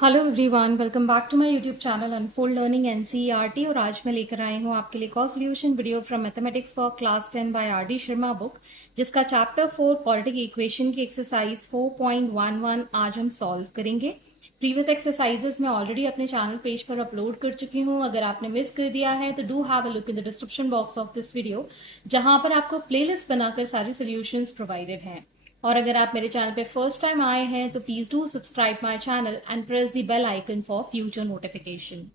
Hello everyone, welcome back to my YouTube channel unfold learning NCERT. और आज मैं लेकर आई हूँ आपके लिए एक और solution video from mathematics for class 10 by R D Sharma book, जिसका चैप्टर 4 क्वाड्रेटिक इक्वेशन की एक्सरसाइज 4.11 आज हम सॉल्व करेंगे। प्रीवियस एक्सरसाइजेस मैं ऑलरेडी अपने चैनल पेज पर अपलोड कर चुकी हूँ। अगर आपने मिस कर दिया है तो do have a look in the description box of this video, जहां पर आपको प्लेलिस्ट बनाकर सारे सोल्यूशंस प्रोवाइडेड हैं। और अगर आप मेरे चैनल पे फर्स्ट टाइम आए हैं तो please do subscribe my channel and press the bell icon for future notification.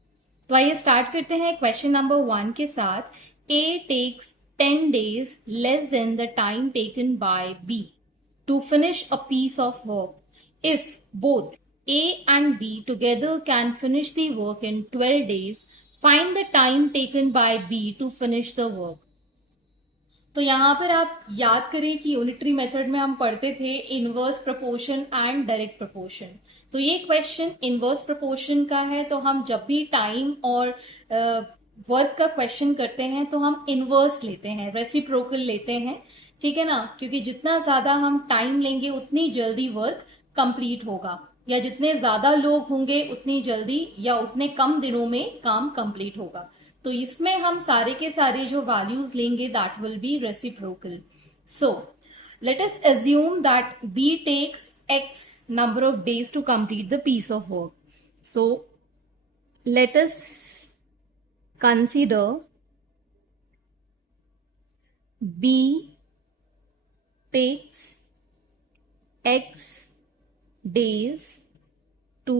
तो आइए स्टार्ट करते हैं क्वेश्चन नंबर 1 के साथ। A takes 10 days less than the time taken by B to finish a piece of work. If both A and B together can finish the work in 12 days, find the time taken by B to finish the work. तो यहाँ पर आप याद करें कि unitary method में हम पढ़ते थे inverse proportion and direct proportion. तो ये क्वेश्चन इनवर्स प्रोपोर्शन का है। तो हम जब भी टाइम और वर्क का क्वेश्चन करते हैं तो हम इनवर्स लेते हैं, रेसिप्रोकल लेते हैं, ठीक है ना। क्योंकि जितना ज्यादा हम टाइम लेंगे उतनी जल्दी वर्क कंप्लीट होगा, या जितने ज्यादा लोग होंगे उतनी जल्दी या उतने कम दिनों में काम कंप्लीट होगा। तो इसमें हम सारे के सारे जो वैल्यूज लेंगे that will be reciprocal. So let us assume that B takes X number of days to complete the piece of work. So let us consider B takes X days to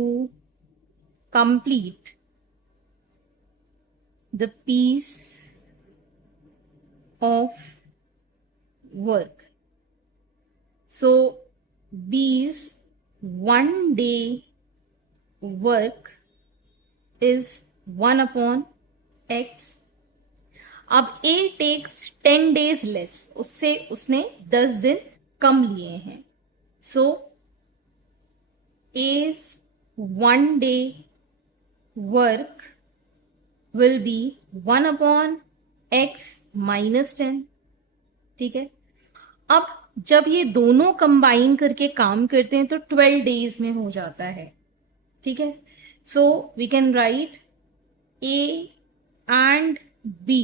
complete the piece of work. So B's 1 day work is 1 upon X. अब A takes 10 days less, उससे उसने 10 दिन कम लिए हैं। So A's 1 day work will be 1 upon X minus 10। ठीक है। अब जब ये दोनों कंबाइन करके काम करते हैं तो 12 days में हो जाता है, ठीक है। So we can write A and B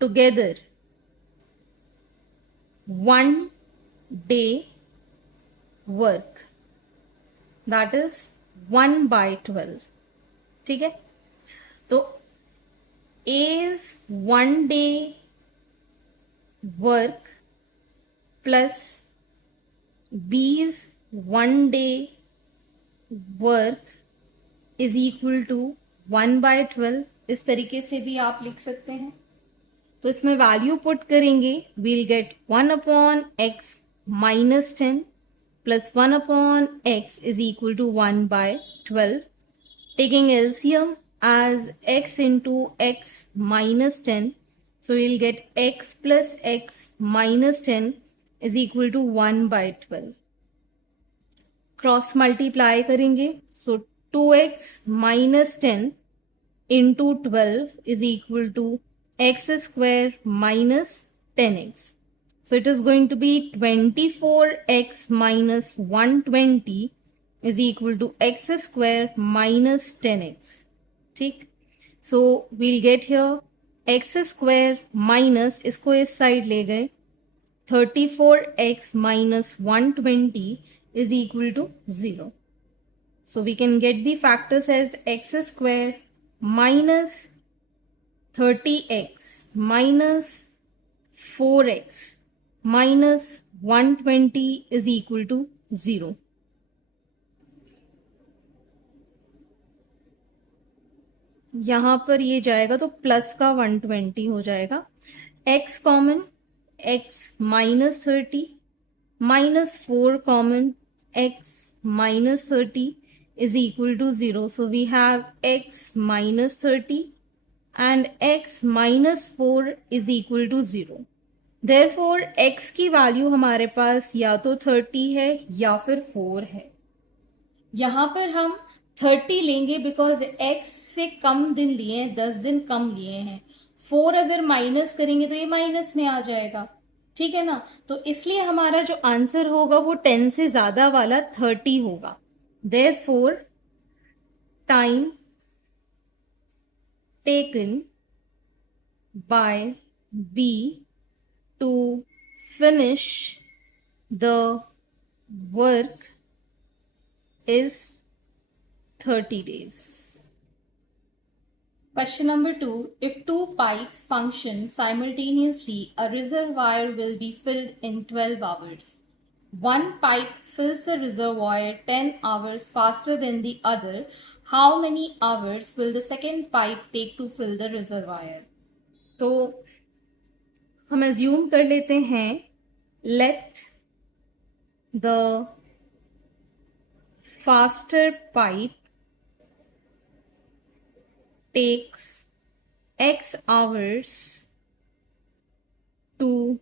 together 1 day work, that is 1/12, ठीक है। तो A's 1 day work plus B's 1 day work is equal to 1/12। इस तरीके से भी आप लिख सकते हैं। तो इसमें वैल्यू पुट करेंगे, we'll gate 1 upon X minus 10 plus 1 upon X is equal to 1/12. Taking LCM as X into X minus 10, so we'll get X plus X minus 10 is equal to 1/12. Cross multiply करेंगे, so 2x minus 10 into 12 is equal to x square minus 10x. So it is going to be 24x minus 120 is equal to x square minus 10x. ठीक। So we'll get here x square minus, इसको इस side ले गए, 34x minus 120 is equal to 0. So we can get the factors as x square minus 30x minus 4x minus 120 is equal to 0. यहां पर ये जाएगा तो प्लस का 120 हो जाएगा। x common, x minus 30 minus 4 common, x minus 30 is equal to 0. So we have x minus 30 and x minus 4 is equal to 0. Therefore x की value हमारे पास या तो 30 है या फिर 4 है। यहां पर हम 30 लेंगे बिकॉज x से कम दिन लिए हैं, 10 दिन कम लिए हैं। 4 अगर माइनस करेंगे तो ये माइनस में आ जाएगा, ठीक है ना। तो इसलिए हमारा जो आंसर होगा वो 10 से ज्यादा वाला 30 होगा। Therefore time taken by B to finish the work is 30 days. Question number 2. If two pipes function simultaneously, a reservoir will be filled in 12 hours. One pipe fills the reservoir 10 hours faster than the other. How many hours will the second pipe take to fill the reservoir? तो हम assume कर लेते हैं, let the faster pipe takes X hours to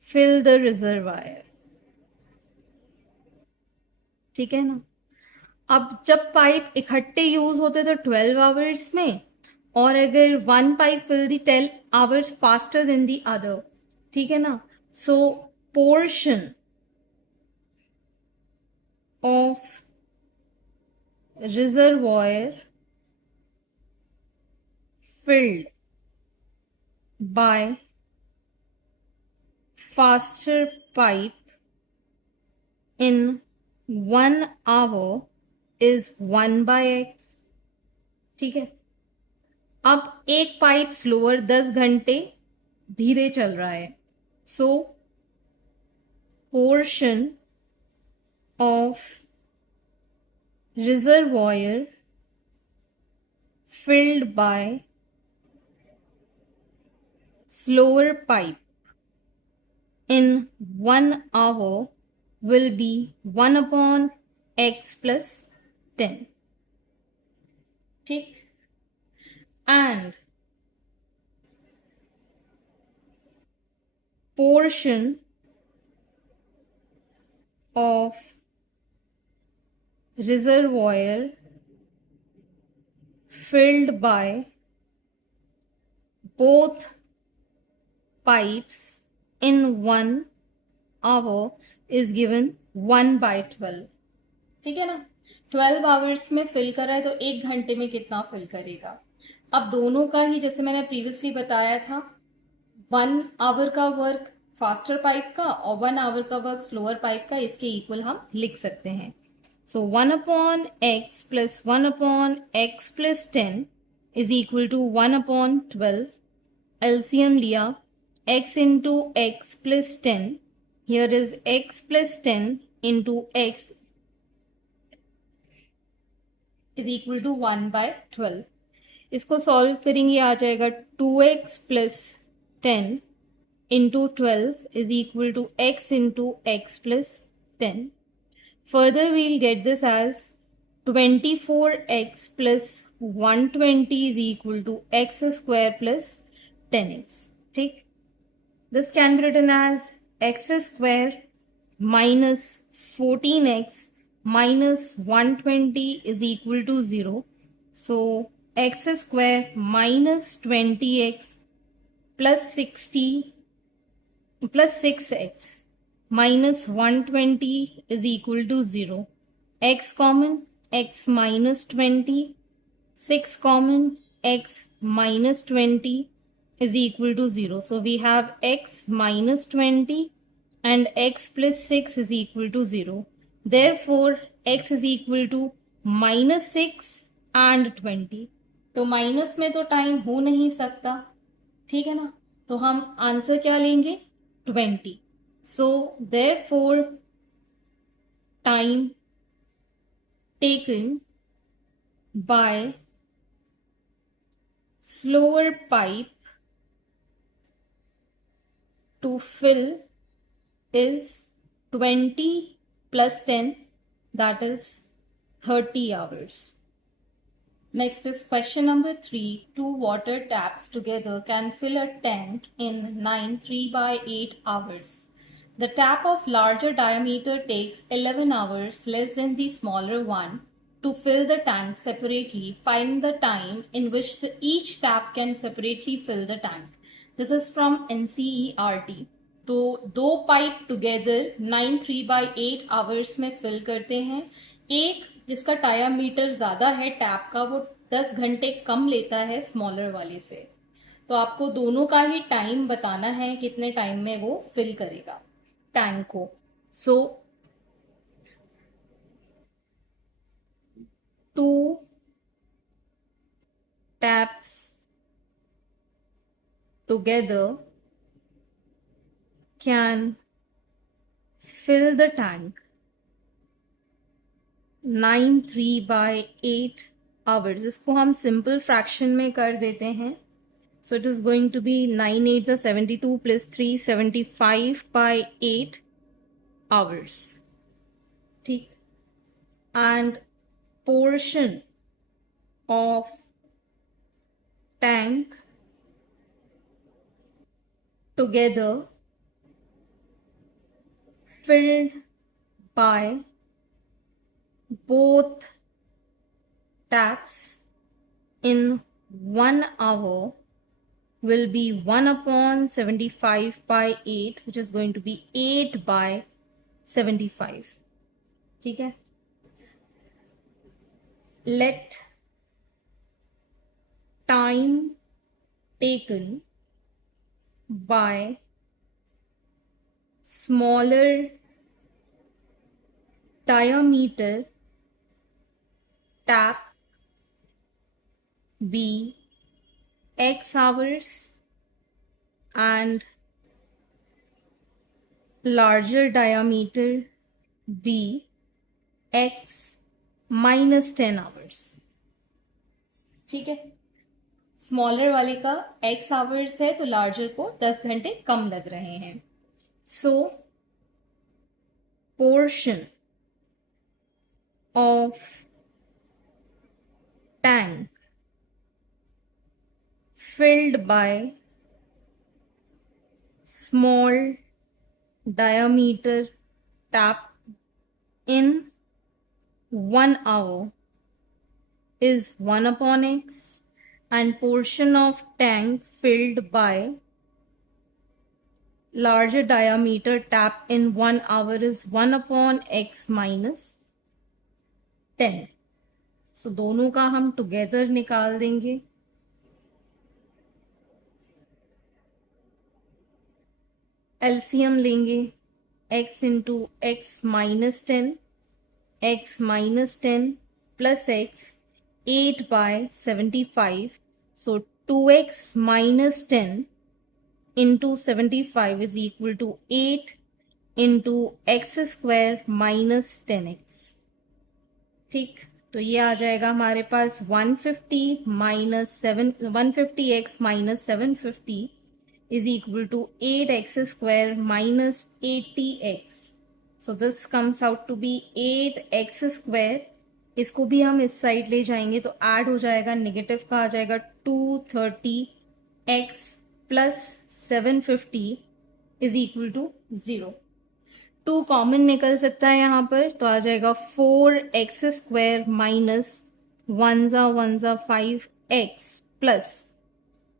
fill the reservoir. ठीक है ना. अब जब पाइप इकट्ठे यूज होते तो 12 आवर्स में, और अगर one pipe fill the 10 hours faster than the other. ठीक है ना. So portion of reservoir filled by faster pipe in 1 hour is 1 by x. ठीक है. अब एक पाइप स्लोअर 10 घंटे धीरे चल रहा है. So portion of reservoir filled by slower pipe in 1 hour will be 1 upon x plus 10. ठीक. And portion of reservoir filled by both pipes in 1 hour is given 1 by 12. ठीक है ना. 12 आवर्स में फिल कर रहा है तो 1 घंटे में कितना फिल करेगा. अब दोनों का ही जैसे मैंने प्रीवियसली बताया था, 1 आवर का वर्क फास्टर पाइप का और 1 आवर का वर्क स्लोअर पाइप का, इसके इक्वल हम लिख सकते हैं. सो 1 upon x plus 1 upon x plus 10 is equal to 1 upon 12. LCM लिया, x into x plus 10. Here is x plus 10 into x is equal to 1 by 12. इसको सॉल्व करेंगे, आ जाएगा 2x plus 10 into 12 is equal to x into x plus 10. Further, we'll get this as 24x plus 120 is equal to x square plus 10x. ठीक. This can be written as x square minus 14x minus 120 is equal to 0. So x square minus 20x plus 60 plus 6x minus 120 is equal to 0. X common, x minus 20, 6 common, x minus 20 is equal to 0. So we have x minus 20 and x plus 6 is equal to 0. Therefore, x is equal to minus 6 and 20. तो minus में तो time हो नहीं सकता. ठीक है ना. तो हम आंसर क्या लेंगे? 20. So therefore, time taken by slower pipe to fill is 20 plus 10, that is 30 hours. Next is question number 3. Two water taps together can fill a tank in 9 3/8 hours. The tap of larger diameter takes 11 hours less than the smaller one to fill the tank separately. Find the time in which each tap can separately fill the tank. This is from NCERT. तो दो pipe together 9 3/8 hours में fill करते हैं. एक जिसका diameter ज़्यादा है tap का वो 10 घंटे कम लेता है स्मॉलर वाले से। तो आपको दोनों का ही टाइम बताना है, कितने टाइम में वो फिल करेगा टैंक को। सो 2 taps together can fill the tank 9/3/8 hours। इसको हम सिंपल फ्रैक्शन में कर देते हैं। So it is going to be 9 8 72 plus 3 75/8 hours। ठीक। And portion of tank together filled by both taps in 1 hour will be 1/75/8, which is going to be 8/75। ठीक है। Let time taken by smaller diameter tap be x hours and larger diameter be x minus 10 hours। ठीक है। Smaller वाले का x hours है तो larger को 10 घंटे कम लग रहे हैं। So portion of tank filled by small diameter tap in 1 hour is 1/x, and portion of tank filled by larger diameter tap in 1 hour is 1/x minus 10। सो दोनों का हम टुगेदर निकाल देंगे। एलसीएम लेंगे x into x minus 10, x minus 10 plus x 8/75। सो 2x minus 10 into 75 is equal to 8 into x square minus 10x। ठीक। तो ये आ जाएगा हमारे पास 150 minus 150x minus 750 is equal to 8x square minus 80x। So this comes out to be 8x square। इसको भी हम इस साइड ले जाएंगे तो ऐड हो जाएगा, नेगेटिव का आ जाएगा 230x plus 750 is equal to 0। 2 common निकल सकता है यहाँ पर तो आ जाएगा 4x स्क्वायर माइनस 1 ज़ा 1 ज़ा 5x plus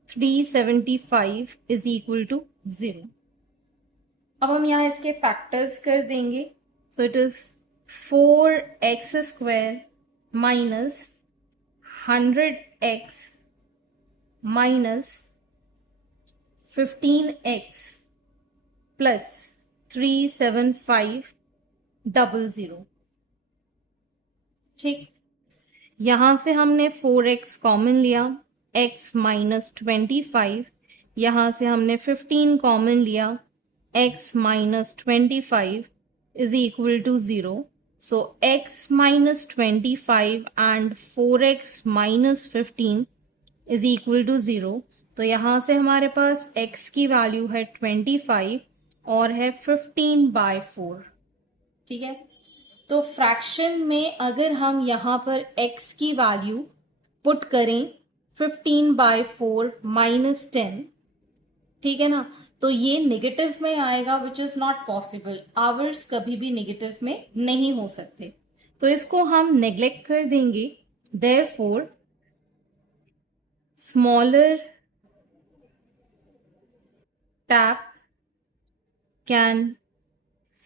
375 is equal to 0। अब हम यहाँ इसके फैक्टर्स कर देंगे। सो it is 4x square minus 100x minus 15x plus 37500। ठीक। यहां से हमने 4x कॉमन लिया, x माइनस 25। यहां से हमने 15 कॉमन लिया, x minus 25 is equal to 0। So x minus 25 and 4x minus 15 is equal to 0। तो यहां से हमारे पास x की वैल्यू है 25 और है 15/4। ठीक है। तो फ्रैक्शन में अगर हम यहाँ पर x की वैल्यू पुट करें 15/4 माइनस 10, ठीक है ना, तो ये नेगेटिव में आएगा which is not possible. Hours कभी भी नेगेटिव में नहीं हो सकते, तो इसको हम नेग्लेक्ट कर देंगे। Therefore smaller tap can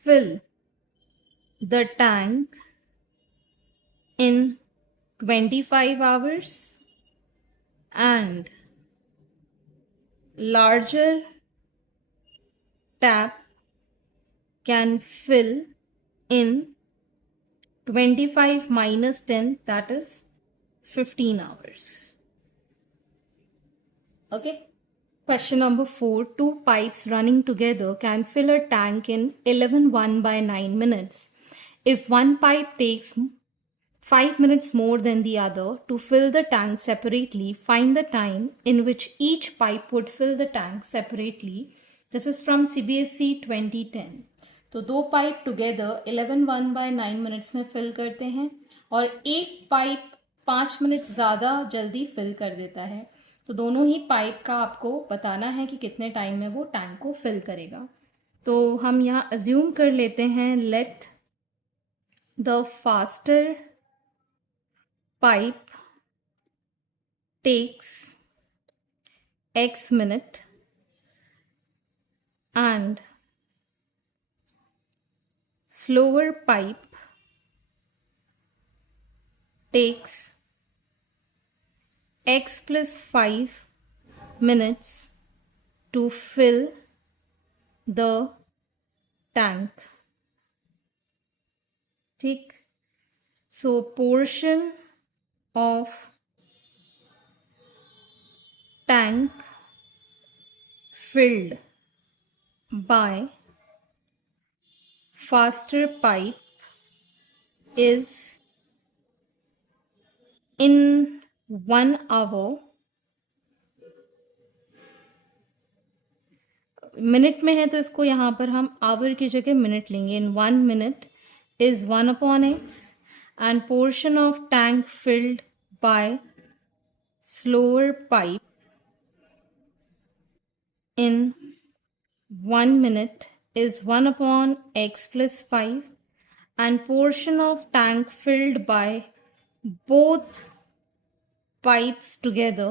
fill the tank in 25 hours and larger tap can fill in 25 minus 10, that is 15 hours. Okay. Question number 4. Two pipes running together can fill a tank in 11 by 9 minutes. If one pipe takes 5 minutes more than the other to fill the tank separately, find the time in which each pipe would fill the tank separately. This is from CBSE 2010. तो दो pipe together 11 by 9 minutes में fill करते हैं और एक pipe 5 minute ज़्यादा जल्दी fill कर देता है. तो दोनों ही पाइप का आपको बताना है कि कितने टाइम में वो टैंक को फिल करेगा. तो हम यहाँ अज्यूम कर लेते हैं, let the faster pipe takes X minute and slower pipe takes X plus 5 minutes to fill the tank. ठीक. So portion of tank filled by faster pipe is in 1 hour. Minute में है तो इसको यहाँ पर हम आवर की जगह मिनट लेंगे. इन 1 minute is 1/x and portion of tank filled by slower pipe in 1 minute is 1/x plus 5 and portion of tank filled by both pipes together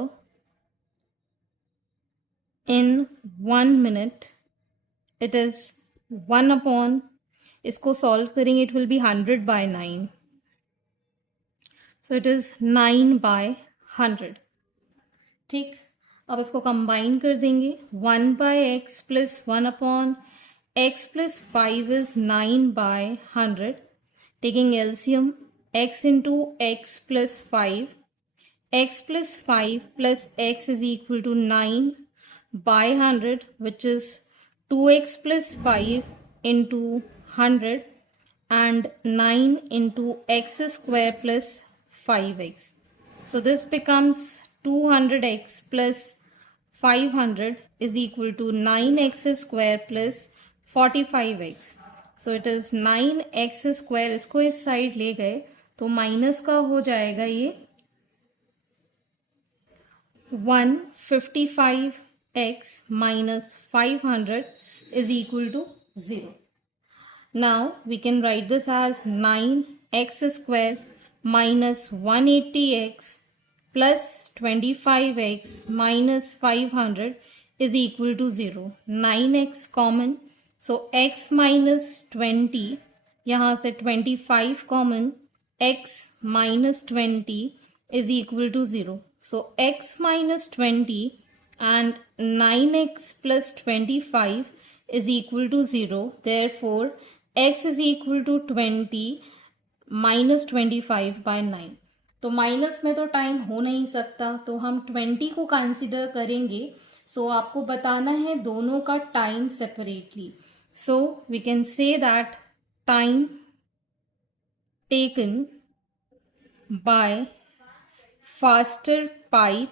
in 1 minute, it is 1/, इसको solve करेंगे, it will be 100 by 9. So it is 9 by 100. ठीक. अब इसको combine कर देंगे. 1 by x plus 1/x plus 5 is 9 by 100. Taking LCM, x into x plus 5. X plus 5 plus x is equal to 9 by 100, which is 2x plus 5 into 100 and 9 into x square plus 5x. So this becomes 200x plus 500 is equal to 9x square plus 45x. So it is 9x square. इसको इस side ले गए तो minus का हो जाएगा ये 155x minus 500 is equal to 0. Now we can write this as 9x square minus 180x plus 25x minus 500 is equal to 0. 9x common, so x minus 20, यहाँ से 25 common, x minus 20 is equal to 0. So x minus 20 and 9x plus 25 is equal to 0. Therefore x is equal to 20 minus 25 by 9. तो minus में तो time हो नहीं सकता, तो हम 20 को कंसिडर करेंगे. सो आपको बताना है दोनों का time separately. So we can say that time taken by faster pipe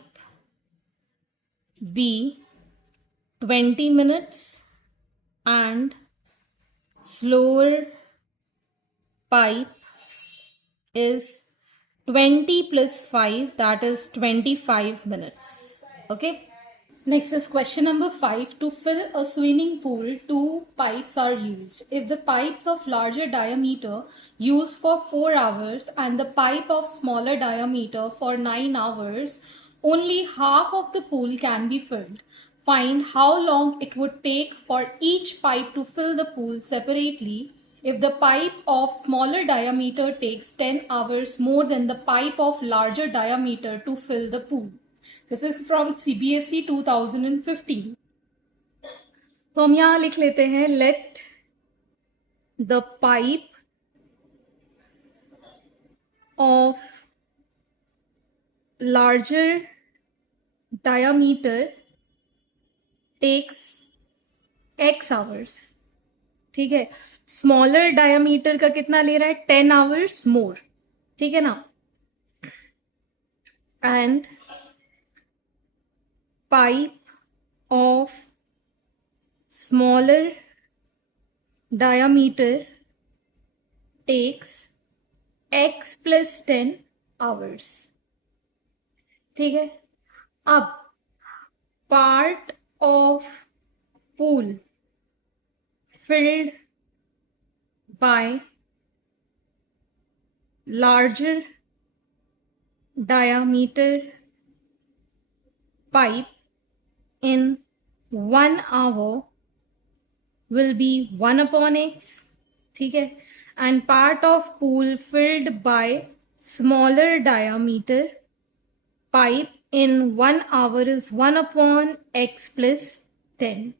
be 20 minutes and slower pipe is 20 plus 5, that is 25 minutes. Okay. Next is question number 5. To fill a swimming pool, 2 pipes are used. If the pipes of larger diameter used for 4 hours and the pipe of smaller diameter for 9 hours, only half of the pool can be filled. Find how long it would take for each pipe to fill the pool separately if the pipe of smaller diameter takes 10 hours more than the pipe of larger diameter to fill the pool. This is from CBSE 2015. तो हम यहां लिख लेते हैं let the pipe of larger diameter takes x hours. ठीक है, smaller diameter का कितना ले रहा है, 10 आवर्स मोर. ठीक है ना. And pipe of smaller diameter takes x plus 10 hours. ठीक है. अब part of pool filled by larger diameter pipe in 1 hour will be 1 upon x. ठीक है. And part of pool filled by smaller diameter pipe in 1 hour is 1 upon x plus 10.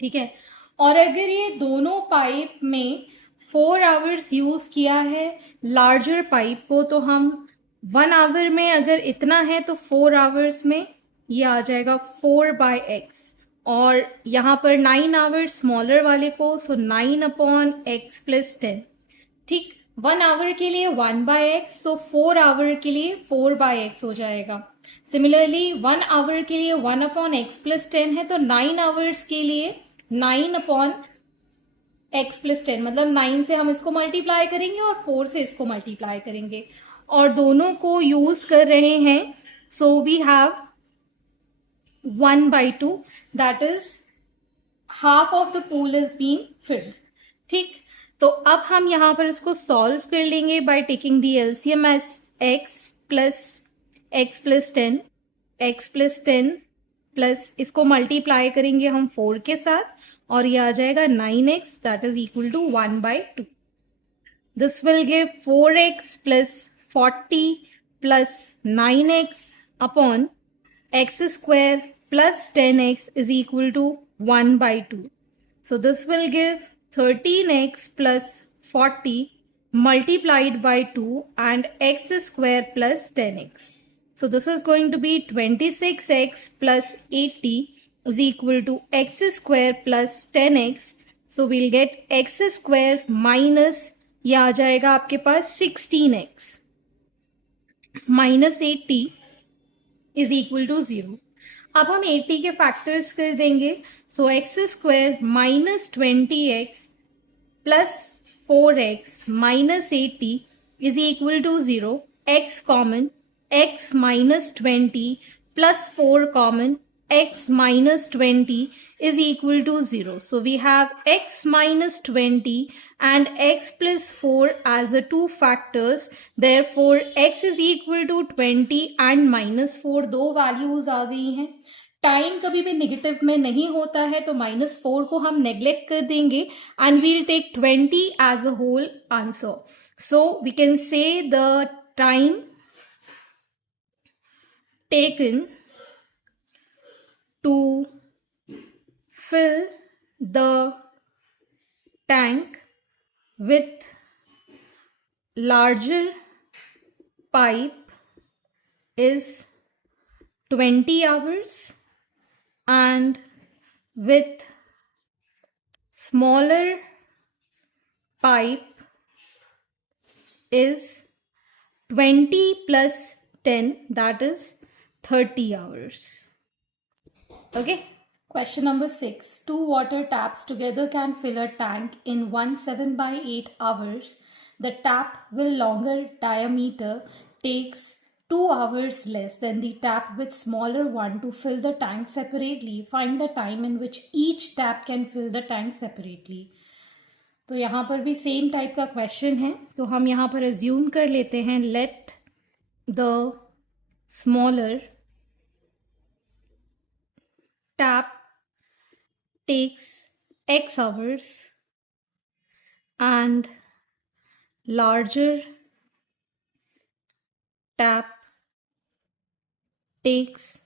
ठीक है. और अगर ये दोनों पाइप में 4 आवर्स यूज किया है लार्जर पाइप को, तो हम 1 आवर में अगर इतना है तो 4 आवर्स में ये आ जाएगा 4/x. और यहाँ पर 9 आवर्स स्मॉलर वाले को, सो 9 अपॉन x प्लस 10. ठीक. 1 आवर के लिए 1/x, सो 4 आवर के लिए 4/x हो जाएगा. सिमिलरली 1 आवर के लिए 1 अपॉन x प्लस 10 है, तो 9 आवर्स के लिए 9 अपॉन x प्लस 10, मतलब 9 से हम इसको मल्टीप्लाई करेंगे और 4 से इसको मल्टीप्लाई करेंगे और दोनों को यूज कर रहे हैं. So we have 1/2, that is half of the pool is being filled. ठीक. तो अब हम यहां पर इसको सॉल्व कर लेंगे by taking the LCM as x plus 10, x plus 10 plus इसको मल्टीप्लाई करेंगे हम 4 के साथ और ये आ जाएगा 9x, that is equal to 1/2. This will give 4x plus 40 plus 9x upon x square plus 10x is equal to 1/2. So this will give 13x plus 40 multiplied by 2 and x square plus 10x. So this is going to be 26x plus 80 is equal to x square plus 10x. So we'll get x square minus ये आ जाएगा आपके पास 16x minus 80 is equal to 0. अब हम 80 के factors कर देंगे. So x square minus 20x plus 4x minus 80 is equal to 0. X common, x minus 20 plus 4 common, x minus 20 is equal to 0. So we have x minus 20 and x plus 4 as the two factors. Therefore x is equal to 20 and minus 4. दो values आ गई हैं. Time कभी भी negative में नहीं होता है, तो -4 को हम नेग्लेक्ट कर देंगे and we'll take 20 as a whole answer. So we can say the time taken to fill the tank with larger pipe is 20 hours and with smaller pipe is 20 plus 10, that is 30 hours. Okay. Question number 6. Two water taps together can fill a tank in 7/8 hours. The tap with longer diameter takes 2 hours less than the tap with smaller one to fill the tank separately. Find the time in which each tap can fill the tank separately. तो यहाँ पर भी same type का question है, तो हम यहाँ पर अज्यूम कर लेते हैं let the smaller tap takes x hours and larger tap takes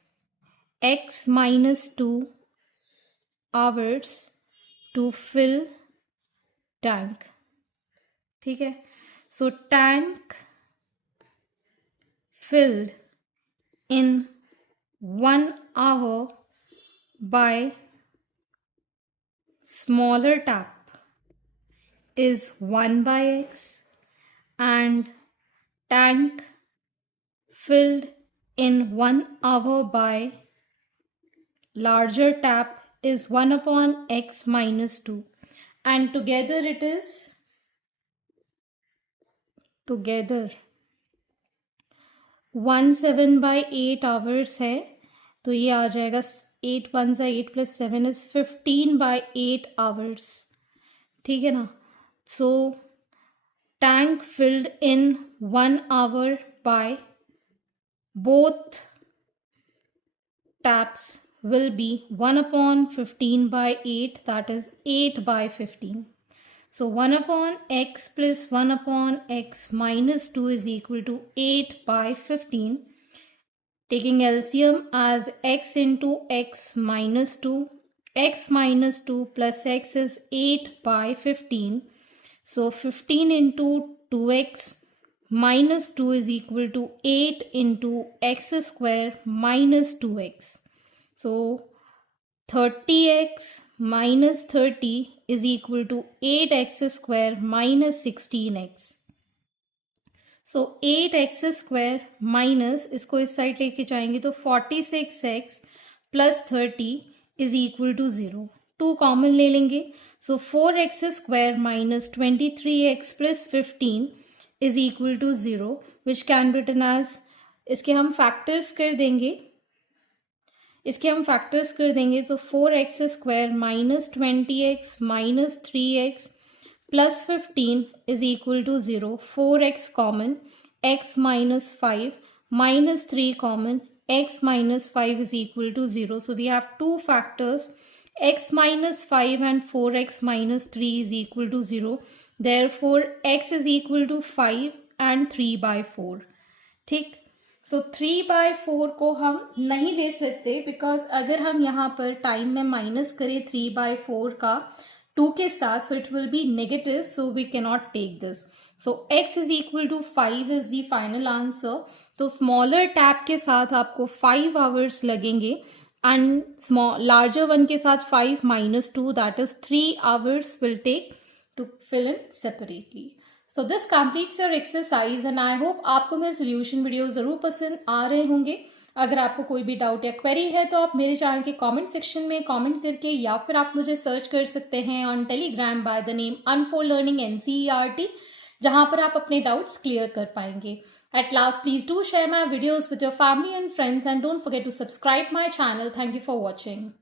x minus 2 hours to fill tank. ठीक है, so tank filled in 1 hour by smaller tap is 1 by x, and tank filled in 1 hour by larger tap is 1 upon x minus 2, and together it is 17 by 8 hours है, तो ये आ जाएगा 8 1 से 8 plus 7 is 15 by 8 hours. ठीक है ना, so tank filled in 1 hour by both taps will be 1 upon 15 by 8, that is 8 by 15. So 1 upon x plus 1 upon x minus 2 is equal to 8 by 15. Taking LCM as x into x minus 2. X minus 2 plus x is 8 by 15. So 15 into 2x minus 2 is equal to 8 into x square minus 2x. So 30x minus 30 is equal to 8x square minus 16x. So 8x square minus, इसको इस side लेके जाएंगे तो 46x plus 30 is equal to 0. 2 common ले लेंगे, so 4x square minus 23x plus 15 is equal to 0, which can be written as, इसके हम factors कर देंगे, so 4x square minus 20x minus 3x plus 15 is equal to 0. 4x common, x minus 5 minus 3 common, x minus 5 is equal to 0. So we have two factors, x minus 5 and 4x minus 3 is equal to 0. Therefore x is equal to 5 and 3 by 4. ठीक, सो 3 by 4 को हम नहीं ले सकते, because अगर हम यहाँ पर टाइम में माइनस करें 3 by 4 का 2 के साथ, so it will be negative, so we can not take this. So x is equal to 5 is the final answer. तो स्मॉलर टैप के साथ आपको 5 आवर्स लगेंगे एंड लार्जर वन के साथ 5 minus 2, that is 3 hours will take to fill in separately. So this completes your exercise and I hope आपको मेरे solution video ज़रूर पसंद आ रहे होंगे. अगर आपको कोई भी डाउट या क्वेरी है तो आप मेरे चैनल के कमेंट सेक्शन में कमेंट करके, या फिर आप मुझे सर्च कर सकते हैं on Telegram by the name unfold learning NCERT, जहां पर आप अपने डाउट्स क्लियर कर पाएंगे. At last, please do share my videos with your family and friends and don't forget to subscribe my channel. Thank you for watching.